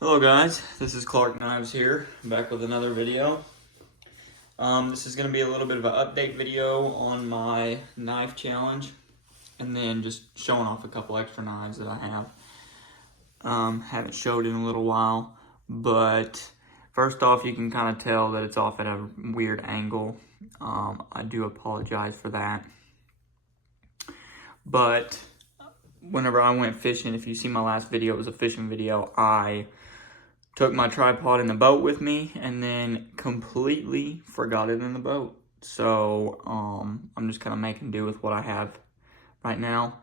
Hello guys, this is Clark Knives here, back with another video. This is going to be a little bit of an update video on my knife challenge, and then just showing off a couple extra knives that I have. Haven't showed in a little while, but first off, you can kind of tell that it's off at a weird angle. I do apologize for that. But whenever I went fishing, if you see my last video, it was a fishing video, I took my tripod in the boat with me and then completely forgot it in the boat. So I'm just kind of making do with what I have right now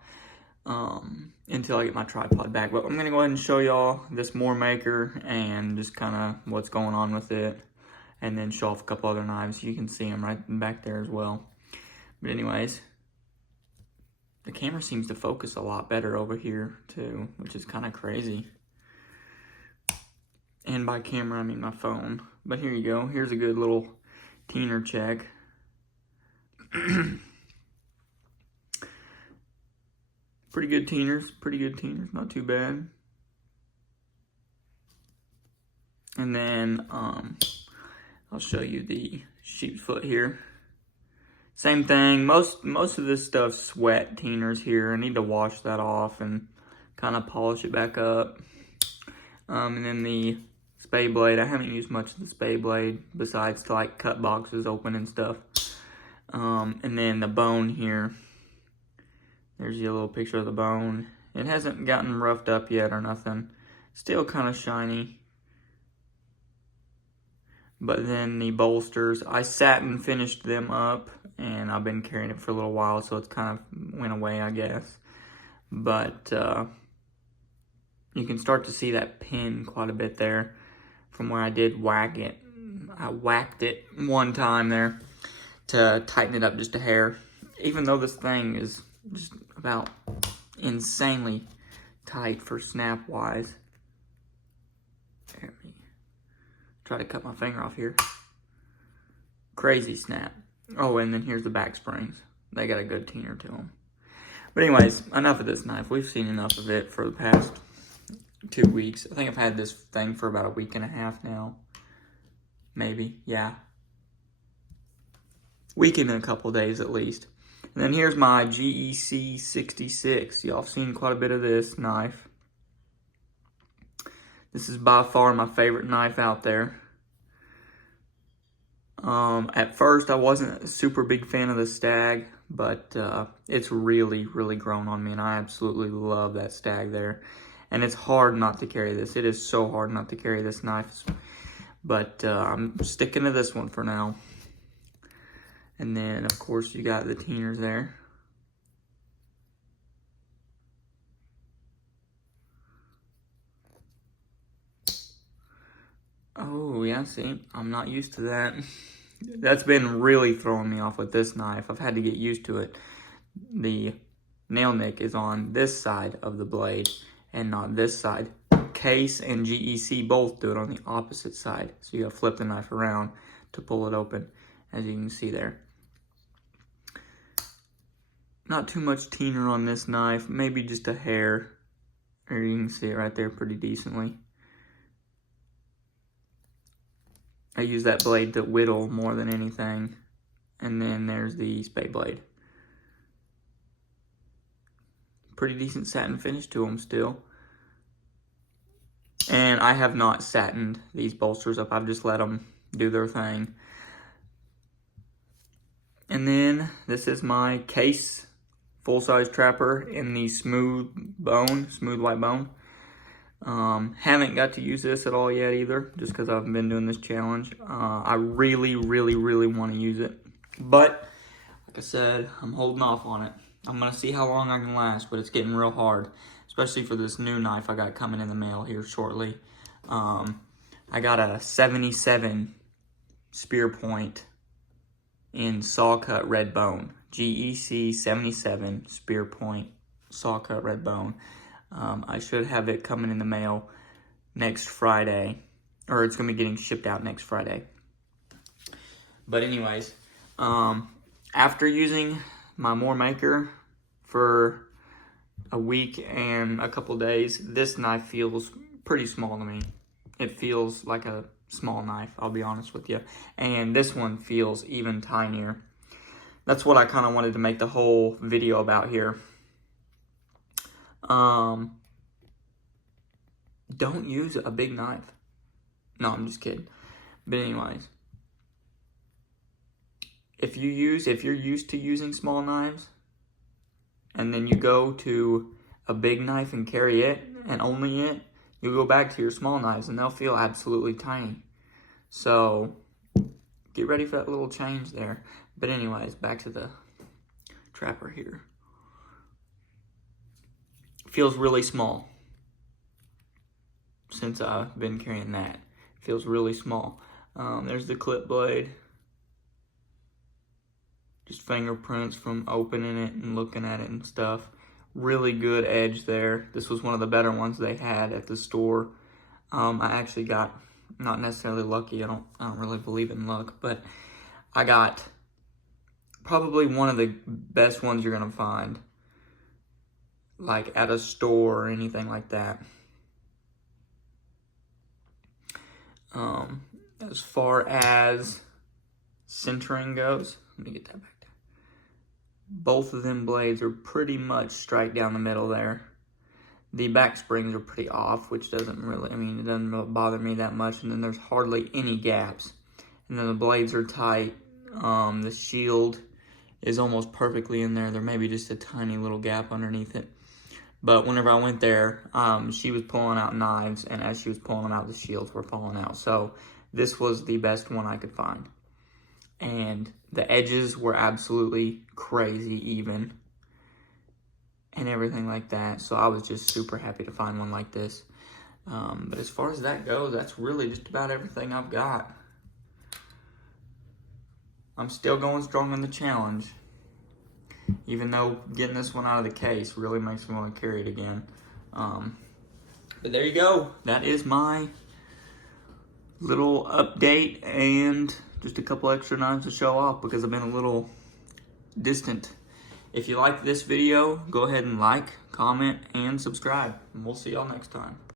until I get my tripod back. But I'm going to go ahead and show y'all this MoreMaker and just kind of what's going on with it, and then show off a couple other knives. You can see them right back there as well. But anyways, the camera seems to focus a lot better over here too, which is kind of crazy. And by camera, I mean my phone. But here you go. Here's a good little teener check. Pretty good teeners, not too bad. And then I'll show you the sheep's foot here. Same thing. Most of this stuff's wet teeners here. I need to wash that off and kind of polish it back up. And then the spay blade, I haven't used much of the spay blade besides to like cut boxes open and stuff. And then the bone here, there's your little picture of the bone. It hasn't gotten roughed up yet or nothing. Still kind of shiny. But then the bolsters, I satin finished them up and I've been carrying it for a little while, so it's kind of went away, I guess. But you can start to see that pin quite a bit there from where I did whack it. I whacked it one time there to tighten it up just a hair. Even though this thing is just about insanely tight for snap wise. Let me try to cut my finger off here. Crazy snap. Oh, and then here's the back springs. They got a good teener to them. But anyways, enough of this knife. We've seen enough of it for the past 2 weeks. I think I've had this thing for about a week and a half now. Maybe, yeah. Week and a couple days at least. And then here's my GEC 66. Y'all have seen quite a bit of this knife. This is by far my favorite knife out there. At first, I wasn't a super big fan of the Stag, but it's really, really grown on me, and I absolutely love that Stag there. And it's hard not to carry this. It is so hard not to carry this knife. But I'm sticking to this one for now. And then, of course, you got the teeners there. Oh, yeah, see? I'm not used to that. That's been really throwing me off with this knife. I've had to get used to it. The nail nick is on this side of the blade and not this side. Case and GEC both do it on the opposite side. So you gotta flip the knife around to pull it open, as you can see there. Not too much teener on this knife, maybe just a hair. Or you can see it right there pretty decently. I use that blade to whittle more than anything. And then there's the spay blade. Pretty decent satin finish to them still. And I have not satined these bolsters up. I've just let them do their thing. And then this is my Case full-size trapper in the smooth white bone. Haven't got to use this at all yet either, just because I've been doing this challenge. I really want to use it. But, like I said, I'm holding off on it. I'm going to see how long I can last, but it's getting real hard. Especially for this new knife I got coming in the mail here shortly. I got a 77 spear point in saw cut red bone. GEC 77 spear point saw cut red bone. I should have it coming in the mail next Friday, or it's going to be getting shipped out next Friday. But anyways, after using my MoreMaker for a week and a couple days, this knife feels pretty small to me. it feels like a small knife, I'll be honest with you. And this one feels even tinier. That's what I kind of wanted to make the whole video about here. Don't use a big knife. No, I'm just kidding. But anyways, if you're used to using small knives, and then you go to a big knife and carry it, and only it, you'll go back to your small knives, and they'll feel absolutely tiny. So, get ready for that little change there. But anyways, back to the Trapper here. Feels really small since I've been carrying that. Feels really small. There's the clip blade. Just fingerprints from opening it and looking at it and stuff. Really good edge there. This was one of the better ones they had at the store. I actually got, not necessarily lucky, I don't really believe in luck, but I got probably one of the best ones you're gonna find, like at a store or anything like that. As far as centering goes, let me get that back there. Both of them blades are pretty much straight down the middle there. The back springs are pretty off, which doesn't really, it doesn't really bother me that much. And then there's hardly any gaps. And then the blades are tight. The shield is almost perfectly in there. There may be just a tiny little gap underneath it. But whenever I went there, she was pulling out knives, and as she was pulling them out, the shields were falling out. So this was the best one I could find. And the edges were absolutely crazy even, and everything like that. So I was just super happy to find one like this. But as far as that goes, that's really just about everything I've got. I'm still going strong on the challenge, even though getting this one out of the case really makes me want to carry it again. But there you go. That is my little update and just a couple extra knives to show off because I've been a little distant. If you like this video, go ahead and like, comment, and subscribe. And we'll see y'all next time.